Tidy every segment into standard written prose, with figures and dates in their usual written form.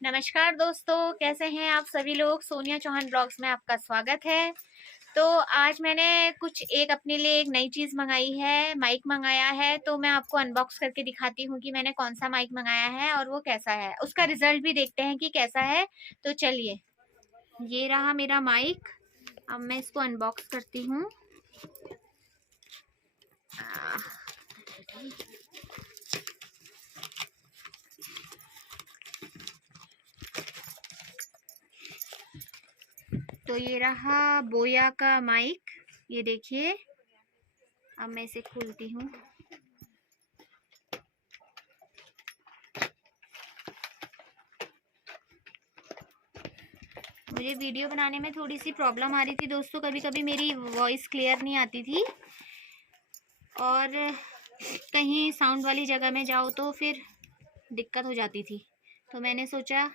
नमस्कार दोस्तों, कैसे हैं आप सभी लोग। सोनिया चौहान ब्लॉग्स में आपका स्वागत है। तो आज मैंने कुछ अपने लिए एक नई चीज़ मंगाई है, माइक मंगाया है। तो मैं आपको अनबॉक्स करके दिखाती हूँ कि मैंने कौन सा माइक मंगाया है और वो कैसा है, उसका रिजल्ट भी देखते हैं कि कैसा है। तो चलिए, ये रहा मेरा माइक। अब मैं इसको अनबॉक्स करती हूँ। तो ये रहा बोया का माइक, ये देखिए। अब मैं इसे खोलती हूँ। मुझे वीडियो बनाने में थोड़ी सी प्रॉब्लम आ रही थी दोस्तों, कभी कभी मेरी वॉइस क्लियर नहीं आती थी और कहीं साउंड वाली जगह में जाओ तो फिर दिक्कत हो जाती थी। तो मैंने सोचा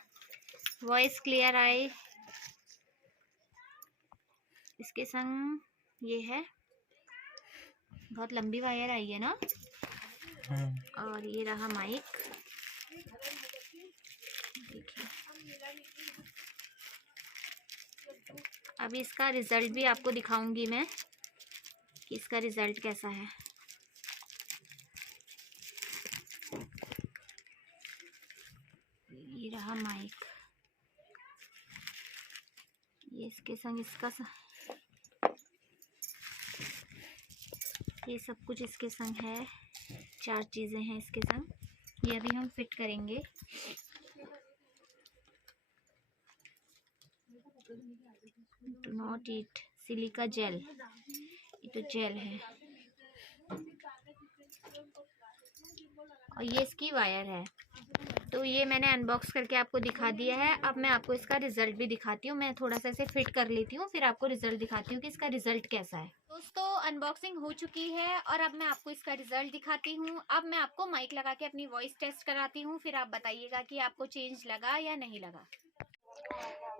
वॉइस क्लियर आए, इसके संग ये है, बहुत लंबी वायर आई है ना। और ये रहा माइक, देखिए। अभी इसका रिजल्ट भी आपको दिखाऊंगी मैं कि इसका रिजल्ट कैसा है। ये रहा माइक, ये इसके संग ये सब कुछ इसके संग है। 4 चीज़ें हैं इसके संग, ये अभी हम फिट करेंगे। Do not eat silica gel, ये तो जेल है। और ये इसकी वायर है। तो ये मैंने अनबॉक्स करके आपको दिखा दिया है। अब मैं आपको इसका रिजल्ट भी दिखाती हूँ। मैं थोड़ा सा इसे फिट कर लेती हूँ, फिर आपको रिजल्ट दिखाती हूँ कि इसका रिजल्ट कैसा है। दोस्तों, अनबॉक्सिंग हो चुकी है और अब मैं आपको इसका रिजल्ट दिखाती हूँ। अब मैं आपको माइक लगा के अपनी वॉइस टेस्ट कराती हूँ, फिर आप बताइएगा कि आपको चेंज लगा या नहीं लगा।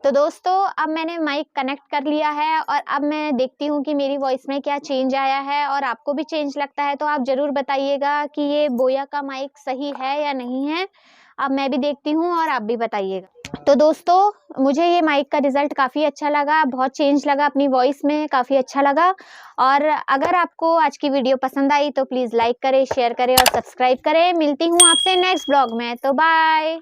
तो दोस्तों, अब मैंने माइक कनेक्ट कर लिया है और अब मैं देखती हूँ कि मेरी वॉइस में क्या चेंज आया है और आपको भी चेंज लगता है तो आप ज़रूर बताइएगा कि ये बोया का माइक सही है या नहीं है। अब मैं भी देखती हूँ और आप भी बताइएगा। तो दोस्तों, मुझे ये माइक का रिज़ल्ट काफ़ी अच्छा लगा, बहुत चेंज लगा अपनी वॉइस में, काफ़ी अच्छा लगा। और अगर आपको आज की वीडियो पसंद आई तो प्लीज़ लाइक करें, शेयर करें और सब्सक्राइब करें। मिलती हूँ आपसे नेक्स्ट ब्लॉग में, तो बाय।